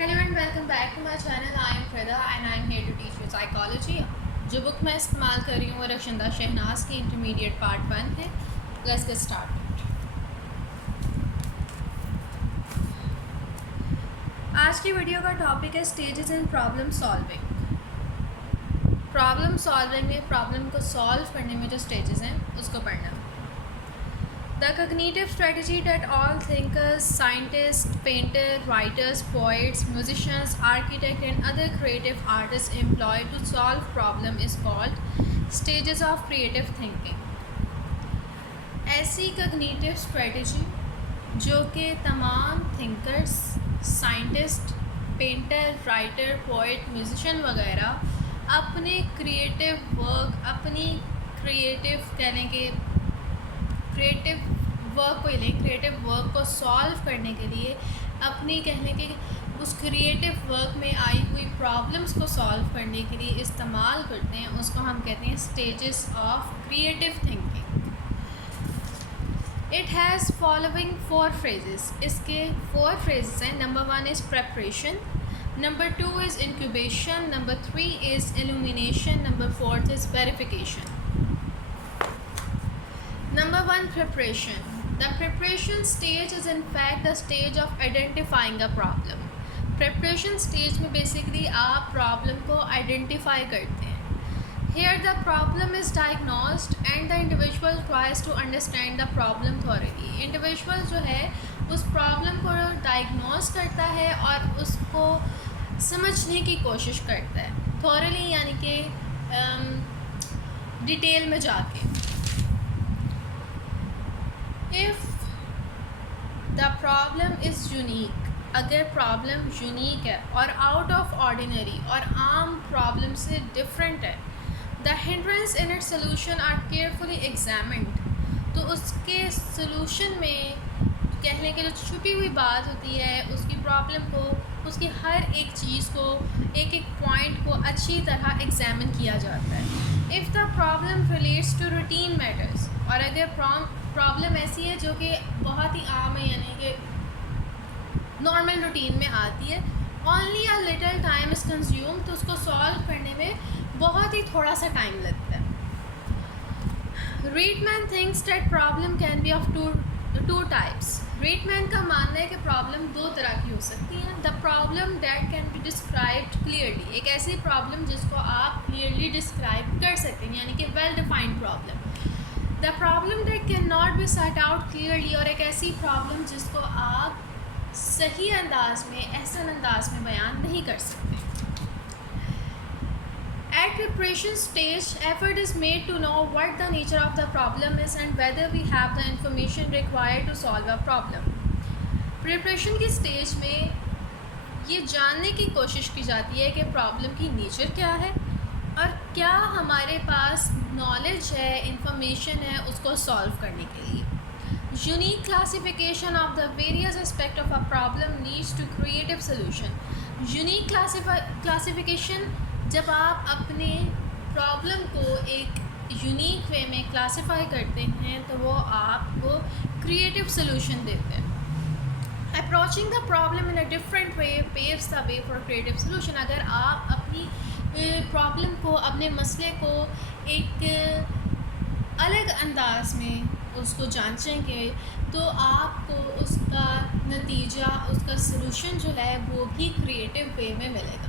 Hello and welcome back to my channel. I am Freda and I am here to teach you psychology. जो book मैं इस्तेमाल कर रही हूँ वो रशिंदा शहनाज की इंटरमीडिएट पार्ट 1 है. Let's get started. आज की वीडियो का टॉपिक है stages in problem solving. Problem solving में प्रॉब्लम को सॉल्व करने में जो स्टेजेस हैं उसको पढ़ना. The cognitive strategy that all thinkers, scientists, painters, writers, poets, musicians, architects and other creative artists employ to solve problem is called stages of creative thinking. ऐसी cognitive strategy जो कि तमाम thinkers, scientist, painter, writer, poet, musician वगैरह अपने creative work, अपनी creative कहने के creative work को लें, क्रिएटिव वर्क को सॉल्व करने के लिए अपनी कहने के उस क्रिएटिव वर्क में आई हुई प्रॉब्लम्स को सॉल्व करने के लिए इस्तेमाल करते हैं. उसको हम कहते हैं stages of creative thinking. It has following 4 phrases. इसके 4 फ्रेजेस हैं. Number 1 is preparation, number 2 is incubation, number 3 is illumination, number 4 is verification. Number 1, preparation. The preparation stage is in fact the stage of identifying a problem. Preparation stage में basically आप problem को identify करते हैं. Here the problem is diagnosed and the individual tries to understand the problem thoroughly. Individual जो है उस problem को diagnose करता है और उसको समझने की कोशिश करता है. Thoroughly यानी कि डिटेल में जाके. If the problem is unique, अगर प्रॉब्लम यूनिक है और आउट ऑफ ऑर्डिनरी और आम प्रॉब्लम से डिफरेंट है, the hindrance in its solution are carefully examined. तो उसके सोल्यूशन में कहने के जो छुपी हुई बात होती है, उसकी प्रॉब्लम को, उसकी हर एक चीज़ को, एक एक पॉइंट को अच्छी तरह एग्जामिन किया जाता है. If the problem relates to routine matters, और अगर प्रॉब्लम ऐसी है जो कि बहुत ही आम है यानी कि नॉर्मल रूटीन में आती है, only a little time is consume, तो उसको सॉल्व करने में बहुत ही थोड़ा सा टाइम लगता है. Reedman thinks that problem can be of two types. Reedman का मानना है कि प्रॉब्लम 2 तरह की हो सकती है. The problem that can be described clearly, एक ऐसी प्रॉब्लम जिसको आप क्लियरली डिस्क्राइब कर सकते हैं यानी कि well defined problem. The problem that can not be set out clearly, और एक ऐसी प्रॉब्लम जिसको आप सही अंदाज में, एहसन अंदाज में बयान नहीं कर सकते. At preparation stage, effort is made to know what the nature of the problem is and whether we have the information required to solve a problem. Preparation की स्टेज में ये जानने की कोशिश की जाती है कि प्रॉब्लम की नेचर क्या है और क्या हमारे पास नॉलेज है, इंफॉर्मेशन है उसको सॉल्व करने के लिए. Unique classification of the various aspect of a problem leads to creative solution. Unique classification, जब आप अपने प्रॉब्लम को एक यूनिक वे में क्लासिफाई करते हैं तो वो आपको क्रिएटिव सोल्यूशन देते हैं. Approaching the problem in a different way paves the way for creative solution. अगर आप अपनी प्रॉब्लम को, अपने मसले को एक अलग अंदाज में उसको जांचेंगे तो आपको उसका नतीजा, उसका सलूशन जो है वो भी क्रिएटिव वे में मिलेगा.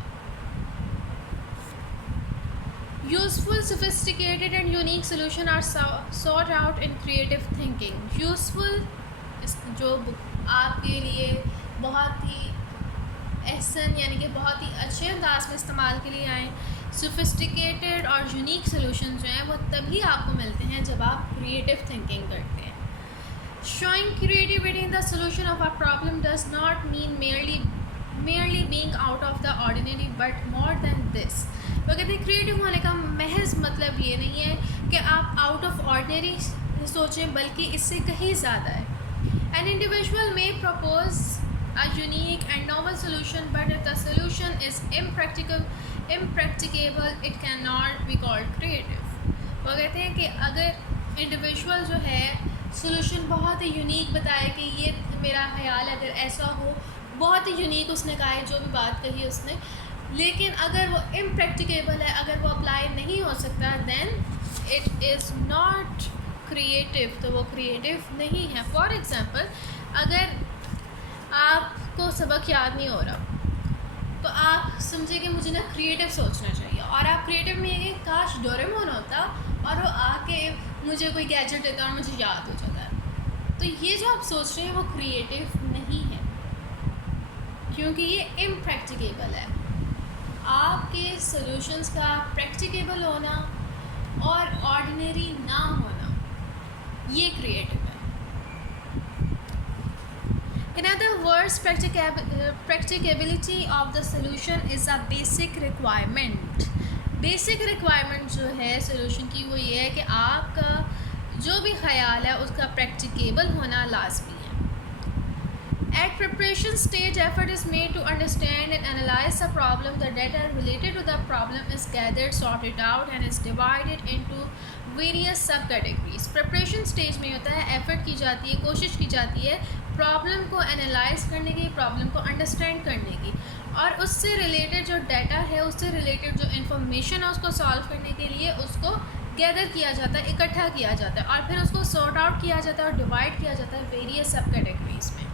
Useful, sophisticated and unique solution are sought out in creative thinking. Useful जो आपके लिए बहुत ही एहसन यानी कि बहुत ही अच्छे अंदाज में इस्तेमाल के लिए आएँ. सोफिस्टिकेटेड और यूनिक सोल्यूशन जो हैं वो तभी आपको मिलते हैं जब आप क्रिएटिव थिंकिंग करते हैं. Showing creativity in the solution of a problem does not mean merely being out of the ordinary but more than this. वो कहते हैं क्रिएटिव होने का महज मतलब ये नहीं है कि आप आउट ऑफ ऑर्डिनरी सोचें, बल्कि इससे कहीं ज़्यादा है. An individual may propose a unique and novel solution, but if the solution is impracticable, it cannot be called creative. वो कहते हैं कि अगर इंडिविजुअल जो है सोल्यूशन बहुत ही यूनिक बताए कि ये मेरा ख्याल अगर ऐसा हो बहुत ही यूनिक उसने कहा है जो भी बात कही उसने, लेकिन अगर वो इम्प्रैक्टिकेबल है, अगर वो अप्लाई नहीं हो सकता, then it is not creative, तो वो क्रिएटिव नहीं है। फॉर एग्ज़ाम्पल, अगर आपको सबक याद नहीं हो रहा तो आप समझे कि मुझे ना क्रिएटिव सोचना चाहिए, और आप क्रिएटिव में ये काश डोरेमोन होता और वो आके मुझे कोई गैजेट देता और मुझे याद हो जाता है। तो ये जो आप सोच रहे हैं वो क्रिएटिव नहीं है, क्योंकि ये इम्प्रैक्टिकेबल है। आपके सॉल्यूशंस का प्रैक्टिकेबल होना और ऑर्डिनरी ना होना, ये क्रिएटिव है। In other words, practicability of the solution is a basic requirement. Basic requirement जो है solution की वो ये है कि आपका जो भी ख्याल है उसका practicable होना लाजमी है। At preparation stage, effort is made to understand and analyze the problem. The data related to the problem is gathered, sorted out, and is divided into various subcategories. Preparation stage में होता है effort की जाती है, कोशिश की जाती है प्रॉब्लम को एनालाइज करने की, प्रॉब्लम को अंडरस्टैंड करने की, और उससे रिलेटेड जो डाटा है, उससे रिलेटेड जो इन्फॉर्मेशन है उसको सॉल्व करने के लिए उसको गैदर किया जाता है, इकट्ठा किया जाता है, और फिर उसको सॉर्ट आउट किया जाता है और डिवाइड किया जाता है वेरियस सब कैटेगरीज में।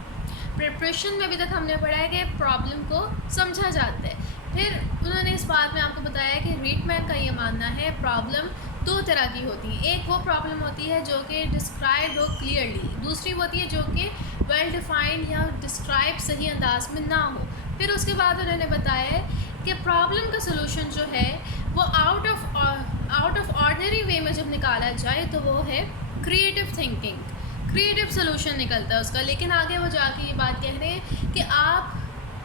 प्रिपरेशन में अभी तक हमने पढ़ा है कि प्रॉब्लम को समझा जाता है। फिर उन्होंने इस बात में आपको बताया कि रीटमैन का ये मानना है प्रॉब्लम दो तरह की होती है। एक वो प्रॉब्लम होती है जो कि डिस्क्राइब हो क्लियरली, दूसरी होती है जो कि वेल डिफाइंड या डिस्क्राइब सही अंदाज में ना हो। फिर उसके बाद उन्होंने बताया है कि प्रॉब्लम का सलूशन जो है वो आउट ऑफ ऑर्डिनरी वे में जब निकाला जाए तो वो है क्रिएटिव थिंकिंग, क्रिएटिव सलूशन निकलता है उसका। लेकिन आगे वो जाके ये बात कह रहे हैं कि आप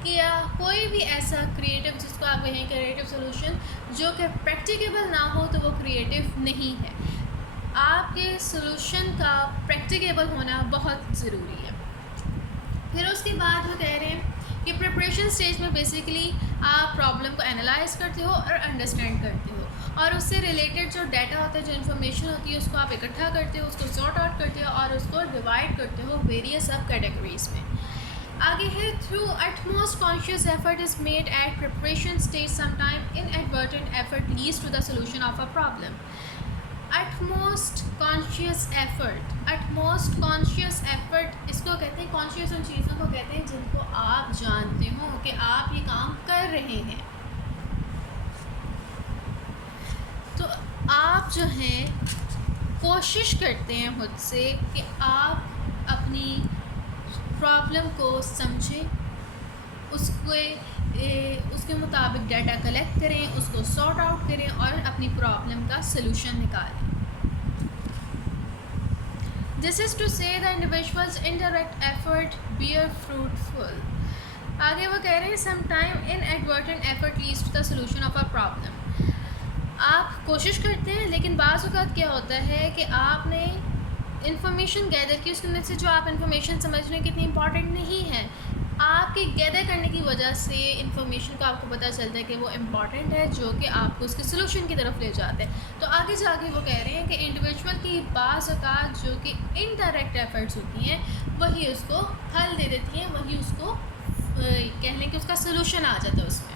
क्या कोई भी ऐसा क्रिएटिव जिसको आप कहें क्रिएटिव सलूशन जो कि प्रैक्टिकेबल ना हो तो वो क्रिएटिव नहीं है। आपके सलूशन का प्रैक्टिकेबल होना बहुत ज़रूरी है। फिर उसके बाद वो कह रहे हैं कि प्रिपरेशन स्टेज में बेसिकली आप प्रॉब्लम को एनालाइज करते हो और अंडरस्टैंड करते हो, और उससे रिलेटेड जो डाटा होता है, जो इन्फॉर्मेशन होती है, उसको आप इकट्ठा करते हो, उसको सॉर्ट आउट करते हो और उसको डिवाइड करते हो वेरियस सब कैटेगरीज में। आगे है through utmost conscious effort is made at preparation stage, sometime inadvertent effort leads to the solution of a problem. Utmost conscious effort, utmost conscious effort इसको कहते हैं, कॉन्शियस उन चीज़ों को कहते हैं जिनको आप जानते हो कि आप ये काम कर रहे हैं। तो आप जो हैं कोशिश करते हैं खुद से कि आप अपनी प्रॉब्लम को समझें, उसके मुताबिक डाटा कलेक्ट करें, उसको सॉर्ट आउट करें और अपनी प्रॉब्लम का सलूशन निकालें। This is to say the individuals indirect effort bear fruitful. आगे वो कह रहे हैं some time inadvertent effort leads to the solution of a problem. आप कोशिश करते हैं लेकिन बाज़ औक़ात क्या होता है कि आपने इन्फॉर्मेशन गैदर की, उसके अंदर से जो आप इन्फॉर्मेशन समझ रहे हैं कितनी इंपॉर्टेंट नहीं है, आपके गैदर करने की वजह से इन्फॉर्मेशन को आपको पता चलता है कि वो इम्पॉर्टेंट है, जो कि आपको उसके सलूशन की तरफ ले जाते हैं। तो आगे जाके वो कह रहे हैं कि इंडिविजुअल की बाज़ औक़ात जो कि इनडायरेक्ट एफर्ट्स होती हैं वही उसको हल दे देती हैं, वही उसको कह लें कि उसका सलूशन आ जाता है उसमें।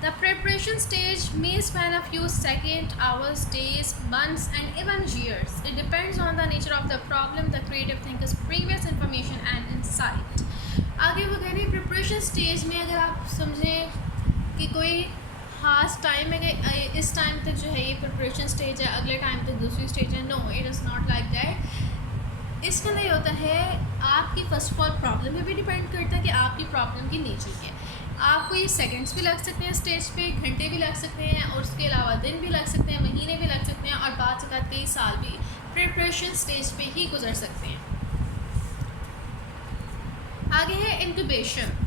The preparation stage may span a few seconds, hours, days, months and even years. It depends on the nature of the problem, the creative thinker's previous information and insight. आगे वो कह रहे हैं प्रिपरेशन स्टेज में अगर आप समझें कि कोई ख़ास टाइम है कि इस टाइम तक जो है ये प्रिपरेशन स्टेज है, अगले टाइम तक दूसरी स्टेज है, no it is not like that. इसका नहीं होता है, आपकी फ़र्स्ट ऑफ ऑल प्रॉब्लम में भी डिपेंड करता है कि आपकी प्रॉब्लम की नेचर क्या है। आपको ये सेकंड्स भी लग सकते हैं स्टेज पे, घंटे भी लग सकते हैं, और उसके अलावा दिन भी लग सकते हैं, महीने भी लग सकते हैं, और बाद से कई साल भी प्रिपरेशन स्टेज पे ही गुजर सकते हैं। आगे है incubation.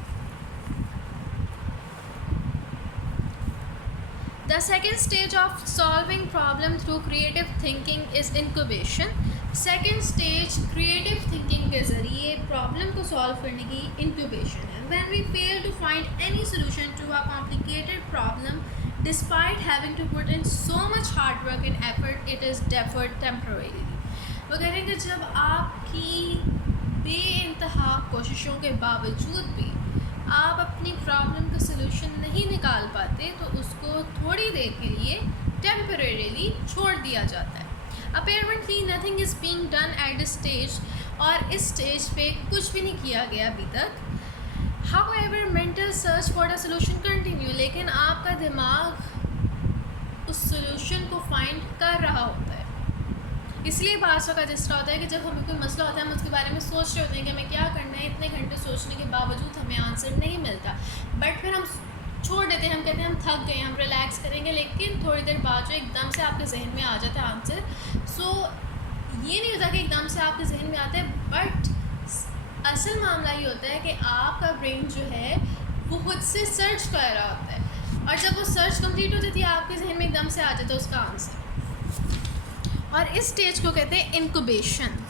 The second stage of solving problem through creative thinking is incubation. Second stage creative thinking के ज़रिए प्रॉब्लम को सॉल्व करने की इंक्यूबेशन है। When we fail to find any solution to a complicated problem, despite having to put in so much hard work and effort, it is deferred temporarily. वो कह रहे हैं कि जब आपकी बेइंतहा कोशिशों के बावजूद भी थोड़ी देर के लिए टेम्परेरीली छोड़ दिया जाता है। Apparently nothing is being done at this stage, और इस स्टेज पे कुछ भी नहीं किया गया अभी तक। However mental search for the solution continue, लेकिन आपका दिमाग उस सोल्यूशन को फाइंड कर रहा होता है। इसलिए बादशाह का जिस तरह होता है कि जब हमें कोई मसला होता है हम उसके बारे में सोच रहे होते हैं कि हमें क्या करना है, इतने घंटे सोचने के बावजूद हमें आंसर नहीं मिलता, बट फिर हम छोड़ देते हैं, हम कहते हैं हम थक गए, हम रिलैक्स करेंगे, लेकिन थोड़ी देर बाद जो एकदम से आपके जहन में आ जाता है आंसर। सो ये नहीं होता कि एकदम से आपके जहन में आता है, बट असल मामला ये होता है कि आपका ब्रेन जो है वो खुद से सर्च कर रहा होता है, और जब वो सर्च कंप्लीट हो जाती है आपके जहन में एकदम से आ जाता है उसका आंसर। और इस स्टेज को कहते हैं incubation.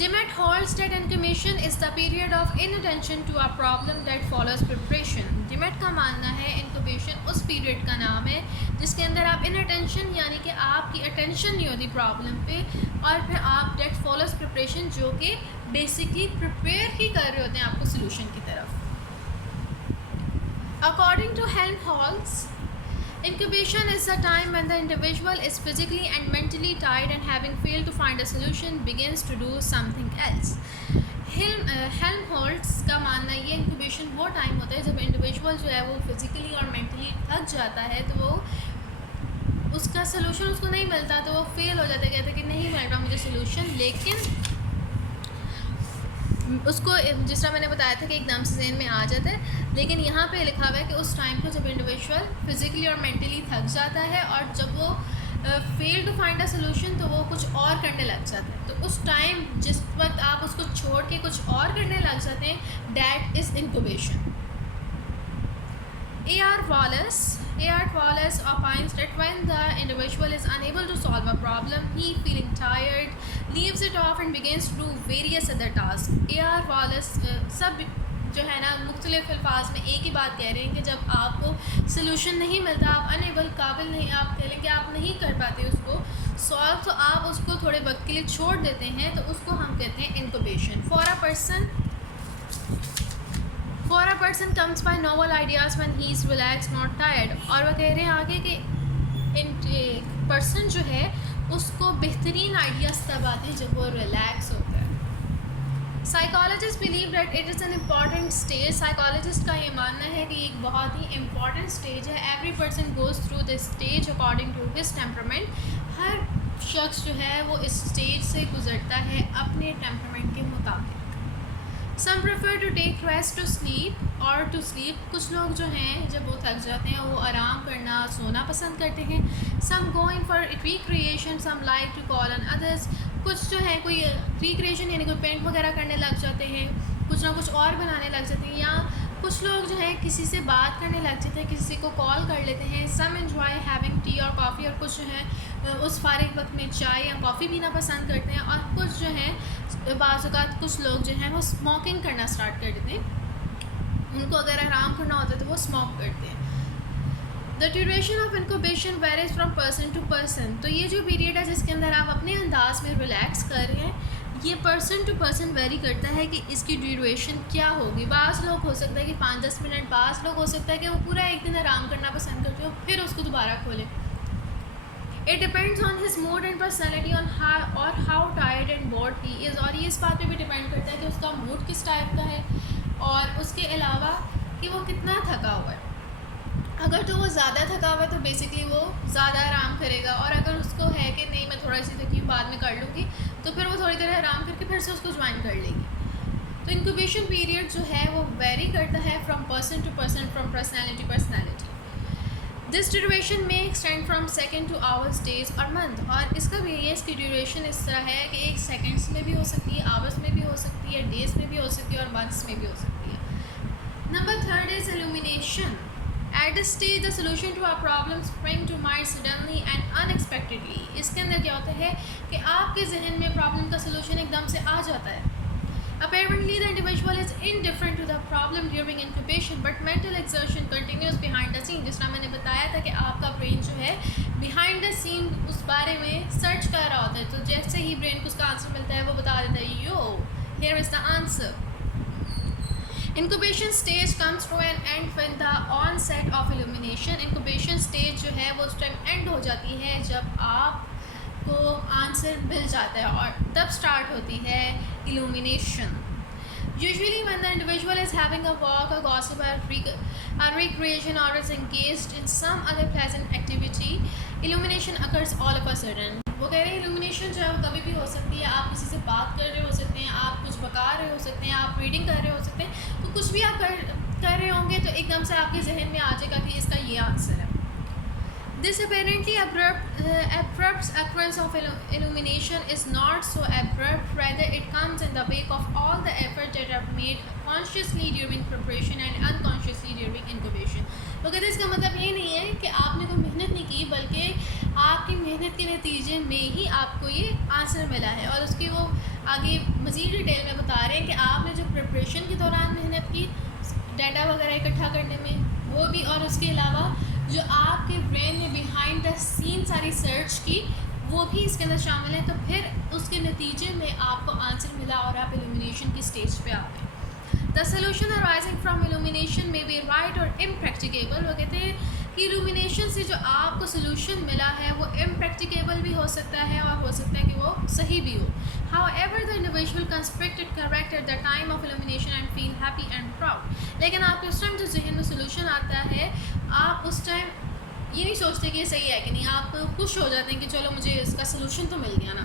Dennett holds that incubation is the period of inattention to a problem that follows preparation. Dennett का मानना है incubation उस पीरियड का नाम है जिसके अंदर आप inattention यानी कि आपकी attention नहीं होती प्रॉब्लम पे, और फिर आप that follows preparation जो कि basically prepare ही कर रहे होते हैं आपको solution की तरफ। According to Helmholtz, incubation is the time when the individual is physically and mentally tired and having failed to find a solution begins to do something else. Helmholtz का मानना ये incubation वो टाइम होता है जब individual जो है वो फिज़िकली और मेंटली थक जाता है, तो वो उसका सोल्यूशन उसको नहीं मिलता, तो वो फेल हो जाता है, कहते हैं कि नहीं मिल रहा मुझे सोल्यूशन। लेकिन उसको जिस तरह मैंने बताया था कि एकदम से जहन में आ जाता है, लेकिन यहाँ पे लिखा हुआ है कि उस टाइम को जब इंडिविजुअल फिज़िकली और मेंटली थक जाता है और जब वो fail to find a solution तो वो कुछ और करने लग जाता है, तो उस टाइम जिस वक्त आप उसको छोड़ के कुछ और करने लग जाते हैं, that is incubation. A.R. Wallace opines that when the individual is unable to solve a problem, he feeling tired, leaves it off and begins to do various other tasks. A.R. Wallace सब जो है ना मुख्तलिफ अल्फाज में एक ही बात कह रहे हैं कि जब आपको सोल्यूशन नहीं मिलता, आप अनेबल काबिल नहीं, आप कह लें कि आप नहीं कर पाते उसको सॉल्व, तो आप उसको थोड़े वक्त के लिए छोड़ देते हैं, तो उसको हम कहते हैं incubation. For a person comes by novel ideas when he is relaxed, not tired। और वह कह रहे हैं आगे कि पर्सन जो है उसको बेहतरीन आइडियाज़ तब आते हैं जब वो रिलैक्स होता है। Psychologist believe that it is an important stage. Psychologist का ये मानना है कि एक बहुत ही इम्पॉर्टेंट स्टेज है। Every person goes through this stage according to his temperament. हर शख्स जो है वो इस स्टेज से गुजरता है अपने टेम्परामेंट के मुताबिक। Some prefer to take rest to sleep और टू स्लीप। कुछ लोग जो हैं जब वो थक जाते हैं वो आराम करना, सोना पसंद करते हैं। Some going for recreation, some like to call on others. कुछ जो है कोई रिक्रिएशन यानी कोई पेंट वगैरह करने लग जाते हैं, कुछ ना कुछ और बनाने लग जाते हैं, या कुछ लोग जो है किसी से बात करने लग जाते हैं, किसी को कॉल कर लेते हैं। सम एन्जॉय हैविंग टी और कॉफ़ी, और कुछ जो है उस फारिग वक्त में चाय या कॉफ़ी पीना पसंद करते हैं। और कुछ जो है बाज़ औक़ात कुछ लोग जो हैं वो स्मोकिंग करना स्टार्ट कर देते हैं। उनको अगर आराम करना होता है तो वो स्मोक करते हैं। The duration of incubation varies from person to person. तो ये जो पीरियड है जिसके अंदर आप अपने अंदाज में रिलैक्स कर रहे हैं, ये पर्सन टू पर्सन वेरी करता है कि इसकी ड्यूरेशन क्या होगी। बाज़ लोग हो सकता है कि 5-10 मिनट, बाज़ लोग हो सकता है कि वो पूरा एक दिन आराम करना पसंद करते हो फिर उसको दोबारा खोलें। It depends on his mood and personality on how tired and board he is. और ये इस बात पे भी डिपेंड करता है कि उसका मूड किस टाइप का है और उसके अलावा कि वो कितना थका हुआ है। अगर तो वो ज़्यादा थका हुआ है तो बेसिकली वो ज़्यादा आराम करेगा, और अगर उसको है कि नहीं मैं थोड़ा सी थकी हूँ बाद में कर लूँगी, तो फिर वो थोड़ी देर आराम करके फिर से उसको ज्वाइन कर लेगी। तो इंक्यूबेशन पीरियड जो है वो वेरी करता है from person to person, from personality personality. This duration में extend from second to hours, days और मंथ। और इसका भी ये इसकी ड्यूरेशन इस तरह है कि एक सेकेंड्स में भी हो सकती है, आवर्स में भी हो सकती है, डेज़ में भी हो सकती है और मंथ्स में भी हो सकती है। Number 3 is illumination. At this stage, the solution to our problem spring to mind suddenly and unexpectedly। इसके अंदर क्या होता है कि आपके जहन में प्रॉब्लम का सोल्यूशन एकदम से आ जाता है। Apparently, the individual is indifferent to the problem during incubation, but mental exertion continues behind the scene। जिस तरह मैंने बताया था कि आपका ब्रेन जो है behind the scene उस बारे में सर्च कर रहा होता है, तो जैसे ही ब्रेन को उसका आंसर मिलता है वो बता देता है yo here is the answer। Incubation stage comes to an end with the onset of illumination. Incubation stage जो है वो उस टाइम एंड हो जाती है जब आपको आंसर मिल जाता है और तब स्टार्ट होती है illumination. Usually when the individual is having a walk, a gossip, a recreation or is engaged in some other pleasant activity, illumination occurs all of a sudden. वो कह रहे हैं illumination जो है वो कभी भी हो सकती है। आप किसी से बात कर रहे हो सकते हैं, आप कुछ बका रहे हो सकते हैं, आप रीडिंग कर रहे हो सकते हैं, तो कुछ भी आप कर रहे होंगे तो एकदम से आपके जहन में आ जाएगा कि इसका ये आंसर है। This apparently abrupt occurrence of illumination is not so abrupt, rather it comes in the wake of all the efforts that are made consciously during preparation and unconsciously during incubation. तो कहते हैं इसका मतलब ये नहीं है कि आपने कोई मेहनत नहीं की, बल्कि आपकी मेहनत के नतीजे में ही आपको ये आंसर मिला है। और उसकी वो आगे मज़ीद डिटेल में बता रहे हैं कि आपने जो प्रिपरेशन के दौरान मेहनत की डाटा वगैरह इकट्ठा करने में, वो भी, और उसके अलावा जो आपके ब्रेन ने बिहाइंड द सीन सारी सर्च की, वो भी इसके अंदर शामिल है। तो फिर उसके नतीजे में आपको आंसर मिला और आप इल्यूमिनेशन की स्टेज पे आ गए। The solution arising from illumination may be right और इम्प्रैक्टिकेबल। वो कहते हैं कि इल्यूमिनेशन से जो आपको सोल्यूशन मिला है वो इम्प्रैक्टिकेबल भी हो सकता है और हो सकता है कि वो सही भी हो। However, the individual constructed correct at the time of illumination and feel happy and proud. लेकिन आपके उस टाइम जो जहन में सोल्यूशन आता है, आप उस टाइम ये नहीं सोचते कि ये सही है कि नहीं, आप खुश हो जाते हैं कि चलो मुझे इसका सोल्यूशन तो मिल गया ना।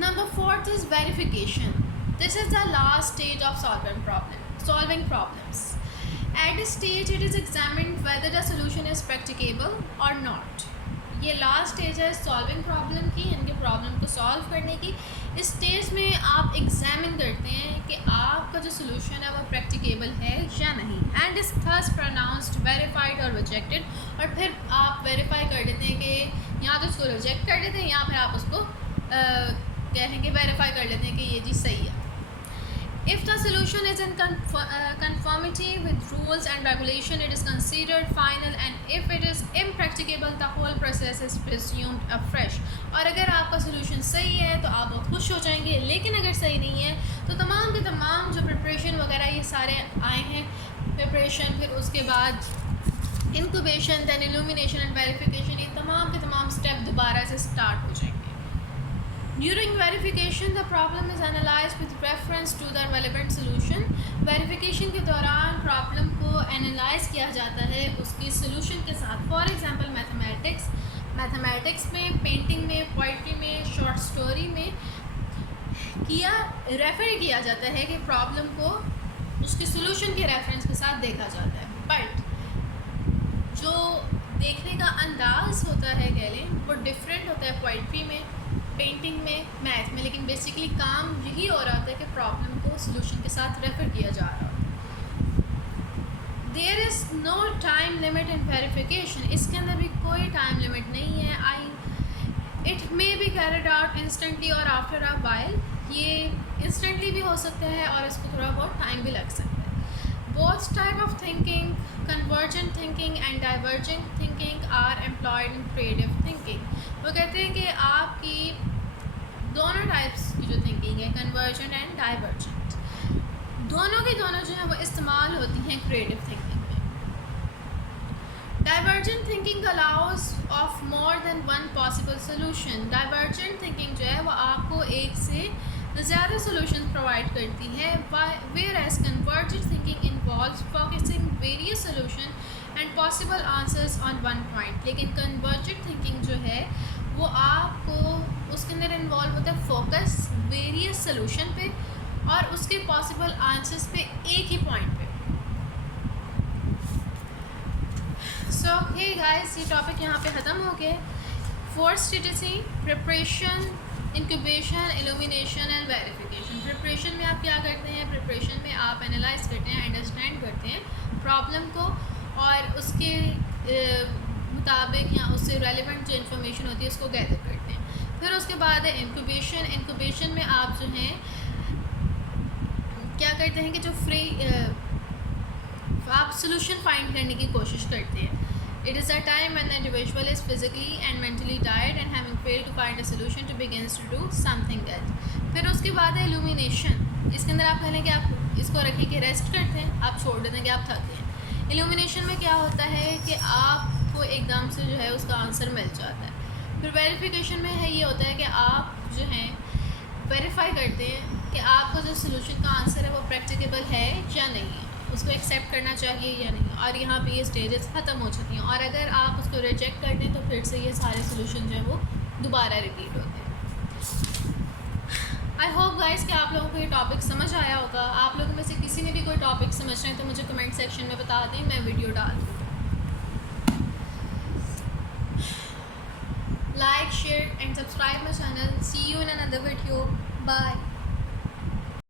Number 4 is verification. This is the last stage of solving problems. At this stage, it is examined whether the solution is practicable or not. ये लास्ट स्टेज है सॉल्विंग प्रॉब्लम की, इनके प्रॉब्लम को सॉल्व करने की। इस स्टेज में आप एग्जामिन करते हैं कि आपका जो सोल्यूशन है वो प्रैक्टिकेबल है या नहीं, एंड इस थस प्रोनाउंस्ड वेरीफाइड और रिजेक्टेड। और फिर आप वेरीफाई कर देते हैं कि या तो उसको रिजेक्ट कर देते हैं या फिर आप उसको कहेंगे वेरीफाई कर लेते हैं कि ये चीज़ सही है। If the solution is in conformity with rules and regulation, it is considered final, and if it is impracticable, the whole process is presumed afresh. और अगर आपका solution सही है तो आप बहुत खुश हो जाएंगे, लेकिन अगर सही नहीं है तो तमाम के तमाम जो प्रिपरेशन वगैरह ये सारे आए हैं, प्रिपरेशन, फिर उसके बाद incubation, then illumination and verification, ये तमाम के तमाम स्टेप दोबारा से स्टार्ट हो जाएंगे। During verification, the problem is analyzed with reference to the relevant solution. Verification के दौरान प्रॉब्लम को एनालाइज किया जाता है उसकी सोल्यूशन के साथ। फॉर एग्जांपल मैथमेटिक्स में, पेंटिंग में, पोइट्री में, शॉर्ट स्टोरी में रेफ़र किया जाता है कि प्रॉब्लम को उसके सोल्यूशन के रेफरेंस के साथ देखा जाता है। बट जो देखने का अंदाज़ होता है कह लें वो डिफरेंट होता है पोइट्री में, पेंटिंग में, मैथ में, लेकिन बेसिकली काम यही हो रहा होता है कि प्रॉब्लम को सोल्यूशन के साथ रेफ़र किया जा रहा होता है। There is no time limit in verification. इसके अंदर भी कोई टाइम लिमिट नहीं है। It may be carried out instantly और आफ्टर अ वाइल। ये इंस्टेंटली भी हो सकता है और इसको थोड़ा बहुत टाइम भी लग सकता है। Both type of thinking, convergent thinking and divergent thinking are employed in creative thinking. वो कहते हैं कि आपकी दोनों टाइप्स की जो थिंकिंग है, कन्वर्जेंट एंड डाइवर्जेंट, दोनों की दोनों जो है वो इस्तेमाल होती हैं क्रिएटिव थिंकिंग में। Divergent thinking allows of more than one possible solution. Divergent thinking जो है वो आपको एक से ज़्यादा सोल्यूशन प्रोवाइड करती है, whereas convergent thinking involves focusing various solution and possible answers on one point. लेकिन कन्वर्जेंट थिंकिंग जो है वो आपको उसके अंदर इन्वॉल्व होता है फोकस वेरियस सोल्यूशन पे और उसके पॉसिबल आंसर्स पे एक ही पॉइंट पे। सो हे गाइस, ये टॉपिक यहाँ पे ख़त्म हो गया। 4 स्टेजेस थी: preparation, incubation, illumination and verification. Preparation में आप क्या करते हैं? प्रिपरेशन में आप एनालाइज करते हैं, अंडरस्टैंड करते हैं प्रॉब्लम को और उसके मुताबिक या उससे रेलिवेंट जो इन्फॉर्मेशन होती है उसको गैदर करते हैं। फिर उसके बाद है इंक्यूबेशन। इंक्यूबेशन में आप जो हैं क्या करते हैं कि जो आप सोल्यूशन फाइंड करने की कोशिश करते हैं। It is a time when the individual is physically and mentally tired and having failed to find a solution to begins to do something else. फिर उसके बाद है illumination। इसके अंदर आप कह लें कि आप इसको रखें कि रेस्ट करते हैं, आप छोड़ देते हैं कि आप थक गए। इल्यूमिनेशन में क्या होता है कि आपको एकदम से जो है उसका आंसर मिल जाता है। फिर वेरिफिकेशन में है ये होता है कि आप जो है वेरीफाई करते हैं कि आपका जो सोल्यूशन का आंसर है वो प्रैक्टिकेबल है या नहीं है, उसको एक्सेप्ट करना चाहिए या नहीं, और यहाँ पे ये स्टेजेस ख़त्म हो चुकी हैं। और अगर आप उसको रिजेक्ट कर दें तो फिर से ये सारे सोल्यूशन जो है वो दोबारा रिपीट होते हैं। आई होप गाइस कि आप लोगों को ये टॉपिक समझ आया होगा। आप लोगों में से किसी ने भी कोई टॉपिक समझ रहे हैं तो मुझे कमेंट सेक्शन में बता दें, मैं वीडियो डाल दूँ। Like, share and subscribe my channel. See you in another video. Bye.